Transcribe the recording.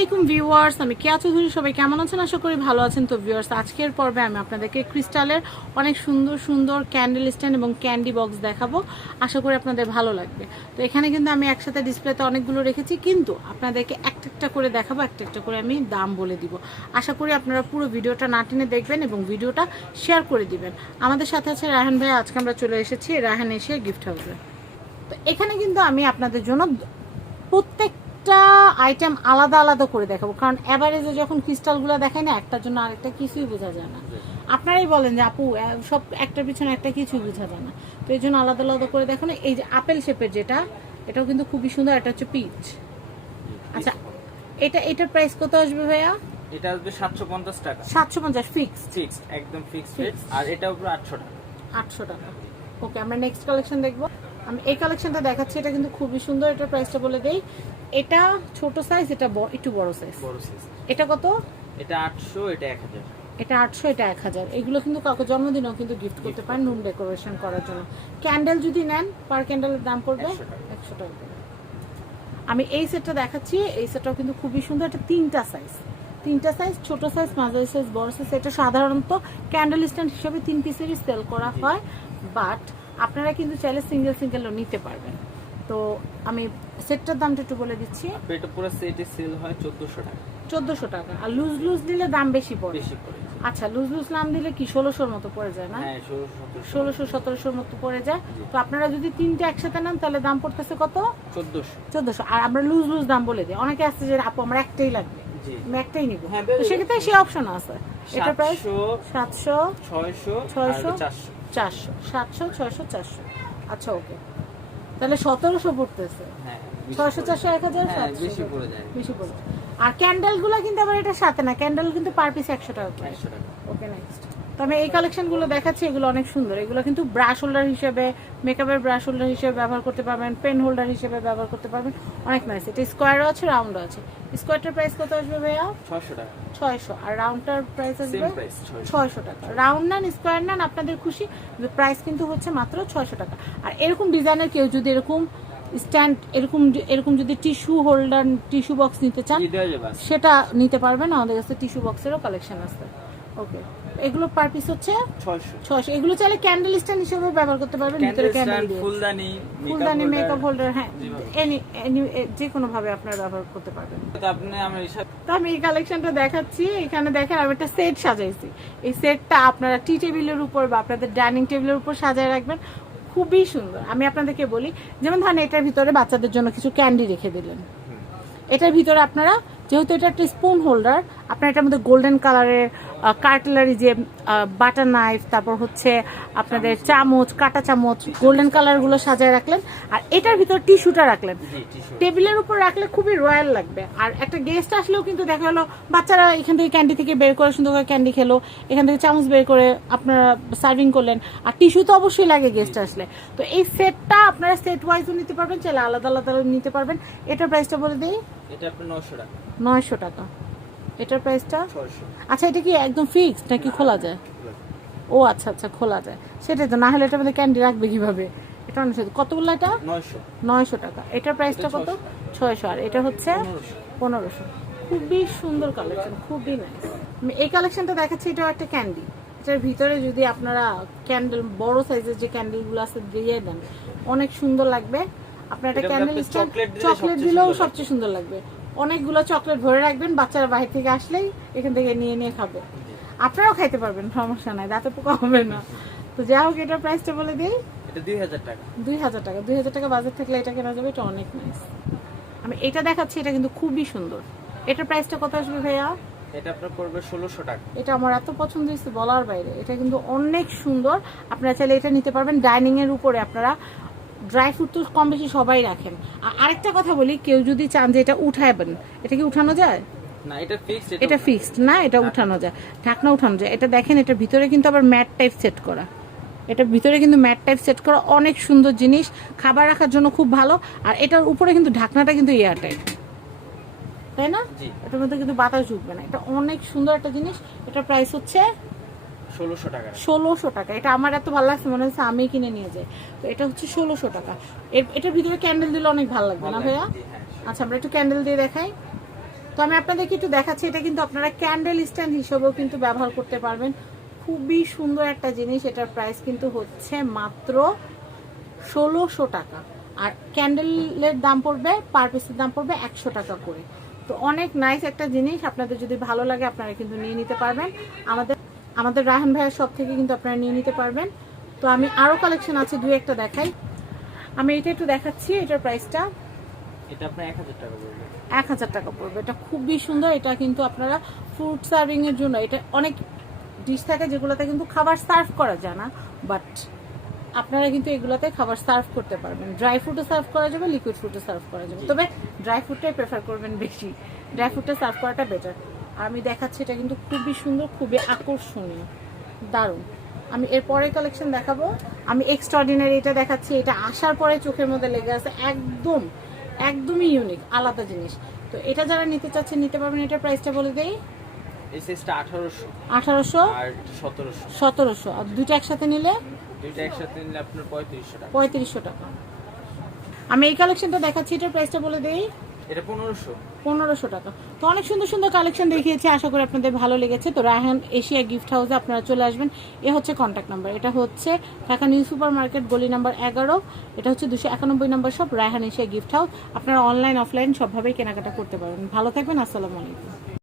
আলাইকুম ভিউয়ার্স, আমি কেয়া চৌধুরী, সবাই কেমন আছেন? আশা করি ভালো আছেন। তো ভিউয়ার্স, আজকের পর্বে আমি আপনাদেরকে ক্রিস্টালের অনেক সুন্দর সুন্দর ক্যান্ডেল স্ট্যান্ড এবং ক্যান্ডি বক্স দেখাবো। আশা করি আপনাদের ভালো লাগবে। তো এখানে কিন্তু আমি একসাথে ডিসপ্লেতে অনেকগুলো রেখেছি, কিন্তু আপনাদেরকে একটা একটা করে দেখাবো, একটা একটা করে আমি দাম বলে দিব। আশা করি আপনারা পুরো ভিডিওটা না টেনে দেখবেন এবং ভিডিওটা শেয়ার করে দিবেন। আমাদের সাথে আছে রাহান ভাই, আজকে আমরা চলে এসেছি রাহান এসে গিফট হাউসে তো এখানে কিন্তু আমি আপনাদের জন্য প্রত্যেকটা আইটেম আলাদা আলাদা করে দেখাবো। কারণ অ্যাভারেজে যখন ক্রিস্টালগুলো দেখায় না একটার জন্য আরেকটা কিছুই বোঝা যায় না। আপনারাই বলেন যে আপু সব একটার পিছনে একটা কিছুই বোঝা যায় না। তো এই জন্য আলাদা আলাদা করে দেখো না এই যে আপেল শেপের যেটা এটাও কিন্তু খুবই সুন্দর এটা হচ্ছে পিচ আচ্ছা এটা এটার প্রাইস কত আসবে ভাইয়া? এটা আসবে সাতশো পঞ্চাশ টাকা। সাতশো পঞ্চাশ ফিক্স ফিক্স একদম ফিক্স রেট আর এটা উপরে আটশো টাকা। আটশো টাকা। ওকে আমরা নেক্সট কালেকশন দেখব। আমি এই কালেকশনটা দেখাচ্ছি এটা কিন্তু খুবই সুন্দর এটার প্রাইসটা বলে দেই। এটা ছোট সাইজ এটা একটু বড় সাইজ বড় সাইজ এটা কত? এটা আটশো এটা এক হাজার। এটা আটশো এটা এক হাজার। এগুলো কিন্তু কাউকে জন্মদিনেও কিন্তু গিফট করতে পারেন রুম ডেকোরেশন করার জন্য। ক্যান্ডেল যদি নেন পার ক্যান্ডেলের দাম পড়বে 100 টাকা। একশো টাকা আমি এই সেটটা দেখাচ্ছি। এই সেটটাও কিন্তু খুবই সুন্দর। এটা তিনটা সাইজ তিনটা সাইজ ছোট সাইজ মাঝারি সাইজ বড় সাইজ এটা সাধারণত ক্যান্ডেল স্ট্যান্ড হিসেবে তিন পিসেরই সেল করা হয়। বাট আপনারা কিন্তু চাইলে সিঙ্গেল সিঙ্গেলও নিতে পারবেন। তো আমি সেটটার দামটা একটু বলে দিচ্ছি। এটা পুরো সেটে সেল হয় চোদ্দশো টাকা। চোদ্দশো টাকা। আর লুজ লুজ দিলে দাম বেশি পড়ে। বেশি করে আচ্ছা লুজ লুজ নাম দিলে কি ষোলোশোর মতো পড়ে যায় না? হ্যাঁ ষোলোশো সতেরোশো ষোলোশো সতেরোশোর মতো পড়ে যায়। তো আপনারা যদি তিনটে একসাথে নেন তাহলে দাম পড়তেছে কত? চোদ্দশো। চোদ্দশো। আর আমরা লুজ লুজ দাম বলে দিই। অনেকে আসছে যে আপু আমার একটাই লাগবে। আমি একটাই নিবো। হ্যাঁ, তো। সেক্ষেত্রে সেই অপশন আছে। এটা প্রাইস সাতশো সাতশো ছয়শো ছয়শো আর চারশো। চারশো। সাতশো ছয়শো চারশো। আচ্ছা ওকে। তাহলে সতেরোশো পড়তেছে। হ্যাঁ ছয়শো চারশো এক হাজার হ্যাঁ, বেশি পড়ে যায়। বেশি পড়ে। আর ক্যান্ডেলগুলো কিন্তু আবার এটার সাথে না। ক্যান্ডেল কিন্তু পার পিস একশো টাকা করে। ওকে নেক্সট তো আমি এই কালেকশনগুলো দেখাচ্ছি এগুলো অনেক সুন্দর। এগুলো কিন্তু ব্রাশ হোল্ডার হিসেবে মেকআপের ব্রাশ হোল্ডার হিসেবে ব্যবহার করতে পারবেন পেন হোল্ডার হিসেবে ব্যবহার করতে পারবেন। অনেক নাইস এটা স্কোয়ারও আছে রাউন্ডও আছে। স্কোয়ারটার প্রাইস কত আসবে ভাইয়া? ছয়শো টাকা। ছয়শো। আর রাউন্ডটার প্রাইস আসবে ছয়শো। টাকা। রাউন্ড নেন স্কোয়ার নেন আপনাদের খুশি। প্রাইস কিন্তু হচ্ছে মাত্র ছয়শো টাকা। আর এরকম ডিজাইনের কেউ যদি এরকম স্ট্যান্ড এরকম এরকম যদি টিস্যু হোল্ডার টিস্যু বক্স নিতে চান। সেটা নিতে পারবেন। আমাদের কাছে টিস্যু বক্সেরও কালেকশন আছে। ওকে এগুলো পার পিস হচ্ছে ছয়শো। ছয়শো। এগুলো চাইলে ক্যান্ডেল স্ট্যান্ড হিসেবে ব্যবহার করতে পারবেন ভিতরে ক্যান্ডেল স্ট্যান্ড দিয়ে। ফুলদানি ফুলদানি মেকআপ হোল্ডার হ্যাঁ। এনি এনি যে কোনো ভাবে আপনারা ব্যবহার করতে পারবেন। তো আপনি আমার তো আমি এই কালেকশনটা দেখাচ্ছি। এখানে দেখেন আমি একটা সেট সাজাইছি। এই সেটটা আপনারা টি টেবিলের উপর বা আপনাদের ডাইনিং টেবিলের উপর সাজায় রাখবেন। খুবই সুন্দর। আমি আপনাদেরকে বলি যেমন ধরেন এটার ভিতরে বাচ্চাদের জন্য কিছু ক্যান্ডি রেখে দিলেন। এটার ভিতরে আপনারা যেহেতু এটা একটা স্পুন হোল্ডার আপনার এটার মধ্যে গোল্ডেন কালারের কার্টলারি যে বাটার নাইফ তারপর হচ্ছে আপনাদের চামচ। কাটা চামচ গোল্ডেন কালারগুলো সাজায় রাখলেন। আর এটার ভিতরে টিস্যুটা রাখলেন। টেবিলের উপর রাখলে খুবই রয়্যাল লাগবে। আর একটা গেস্ট আসলেও কিন্তু দেখা গেলো বাচ্চারা এখান থেকে ক্যান্ডি থেকে বের করে সুন্দর করে ক্যান্ডি খেলো এখান থেকে চামচ বের করে আপনারা সার্ভিং করলেন। আর টিস্যু তো অবশ্যই লাগে গেস্ট আসলে। তো এই সেটটা আপনারা সেট ওয়াইজও নিতে পারবেন চাইলে আলাদা আলাদা নিতে পারবেন। এটার প্রাইসটা বলে দিই। এটা আপনার নশো টাকা। নয়শো টাকা। এটার প্রাইসটা আচ্ছা এটা কি একদম ফিক্সড নাকি খোলা যায়? ও আচ্ছা আচ্ছা খোলা যায়। সেটাই তো না হলে এটার মধ্যে ক্যান্ডি রাখবে কীভাবে? এটা অনেক সুন্দর। কতগুলো এটা? নয়শো। নয়শো টাকা। এটার প্রাইসটা কত? ছয়শো। আর এটা হচ্ছে পনেরোশো। পনেরোশো। খুবই সুন্দর কালেকশন খুবই নাইস এই কালেকশনটা দেখাচ্ছি এটাও একটা ক্যান্ডি এটার ভিতরে যদি আপনারা ক্যান্ডেল বড় সাইজের যে ক্যান্ডেলগুলো আছে দিয়ে দেন অনেক সুন্দর লাগবে। আপনার একটা ক্যান্ডেল দিলে চকলেট দিলেও সবচেয়ে সুন্দর লাগবে। অনেকগুলো চকলেট ভরে রাখবেন বাচ্চারা বাইরে থেকে আসলেই এখান থেকে নিয়ে নিয়ে খাবে। আপনারাও খাইতে পারবেন সমস্যা নাই দাঁতে পোকা হবে না। তো যাই হোক এটার প্রাইসটা বলে দিই। এটা টাকা। টাকা। বাজেট থাকলে এটা কেনা যাবে এটা অনেক নাইস আমি এটা দেখাচ্ছি এটা কিন্তু খুবই সুন্দর। এটার প্রাইসটা কত আসবে ভাইয়া? এটা আপনার পড়বে ষোলোশো টাকা। এটা আমার এত পছন্দ হয়েছে বলার বাইরে। এটা কিন্তু অনেক সুন্দর। আপনারা চাইলে এটা নিতে পারবেন। ডাইনিং এর উপরে আপনারা ড্রাই ফ্রুট তো কম বেশি সবাই রাখেন। আর আরেকটা কথা বলি কেউ যদি চান যে এটা উঠাবেন এটা কি উঠানো যায়? না এটা ফিক্সড এটা ফিক্সড না এটা উঠানো যায়। ঢাকনা উঠানো যায়। এটা দেখেন এটার ভিতরে কিন্তু আবার ম্যাট টাইপ সেট করা। এটার ভিতরে কিন্তু ম্যাট টাইপ সেট করা অনেক সুন্দর জিনিস। খাবার রাখার জন্য খুব ভালো। আর এটার উপরে কিন্তু ঢাকনাটা কিন্তু এয়ার টাইপ তাই না? এটার মধ্যে কিন্তু বাতাস ঢুকবে না। এটা অনেক সুন্দর একটা জিনিস। এটা প্রাইস হচ্ছে ষোলোশো টাকা ষোলোশো টাকা। এটা আমার এত ভালো লাগছে মনে হচ্ছে আমি কিনে নিয়ে যাই। তো এটা হচ্ছে ষোলোশো টাকা। এটার ভিতরে ক্যান্ডেল দিলে অনেক ভালো লাগবে না ভাইয়া? হ্যাঁ আচ্ছা আমরা একটু ক্যান্ডেল দিয়ে দেখাই। তো আমি আপনাদেরকে একটু দেখাচ্ছি এটা কিন্তু আপনারা ক্যান্ডেল স্ট্যান্ড হিসেবেও কিন্তু ব্যবহার করতে পারবেন। খুবই সুন্দর একটা জিনিস এটার প্রাইস কিন্তু হচ্ছে মাত্র ষোলোশো টাকা। আর ক্যান্ডেলের দাম পড়বে পার পিসের দাম পড়বে একশো টাকা করে। তো অনেক নাইস একটা জিনিস আপনাদের যদি ভালো লাগে আপনারা কিন্তু নিয়ে নিতে পারবেন। আমাদের আমাদের রাহান ভাইয়ের সব থেকে কিন্তু আপনারা নিয়ে নিতে পারবেন। তো আমি আরও কালেকশন আছে দুই একটা দেখাই। আমি এটা একটু দেখাচ্ছি এটার প্রাইসটা এটা আপনার এক হাজার টাকা পড়বে। এক হাজার টাকা পড়বে। এটা খুবই সুন্দর এটা কিন্তু আপনারা ফ্রুট সার্ভিং এর জন্য এটা অনেক ডিশ থাকে যেগুলোতে কিন্তু খাবার সার্ভ করা যায় না বাট আপনারা কিন্তু এগুলোতে খাবার সার্ভ করতে পারবেন। ড্রাই ফ্রুটও সার্ভ করা যাবে লিকুইড ফ্রুটও সার্ভ করা যাবে। তবে ড্রাই ফ্রুটটাই প্রেফার করবেন বেশি। ড্রাই ফ্রুটটা সার্ভ করাটা বেটার আমি দেখাচ্ছি এটা কিন্তু খুবই সুন্দর খুবই আকর্ষণীয়। দারুণ। আমি এর পরে কালেকশন দেখাবো। আমি এক্সট্রাঅর্ডিনারি এটা দেখাচ্ছি এটা আসার পরে চোখের মধ্যে লেগে আছে একদম একদমই ইউনিক আলাদা জিনিস। তো এটা যারা নিতে চাচ্ছে নিতে পারবেন এটা প্রাইসটা বলে দেই। এই সাইজটা আর দুটো একসাথে নিলে? দুইটা একসাথে নিলে আপনার পঁয়ত্রিশশো টাকা। পঁয়ত্রিশশো টাকা। আমি এই কালেকশনটা দেখাচ্ছি এটার প্রাইসটা বলে দেই। তো অনেক সুন্দর সুন্দর কালেকশন দেখিয়েছি, আশা করি আপনাদের ভালো লেগেছে। তো রায়হান এশিয়া গিফট হাউসে আপনারা চলে আসবেন। এ হচ্ছে নাম্বার এটা হচ্ছে ঢাকা নিউ সুপার মার্কেট গলি নাম্বার এগারো। এটা হচ্ছে দুশো একানব্বই নম্বর সব রায়হান এশিয়া গিফট হাউস আপনারা অনলাইন অফলাইন সবভাবেই কেনাকাটা করতে পারবেন। ভালো থাকবেন, আসসালাম আলাইকুম।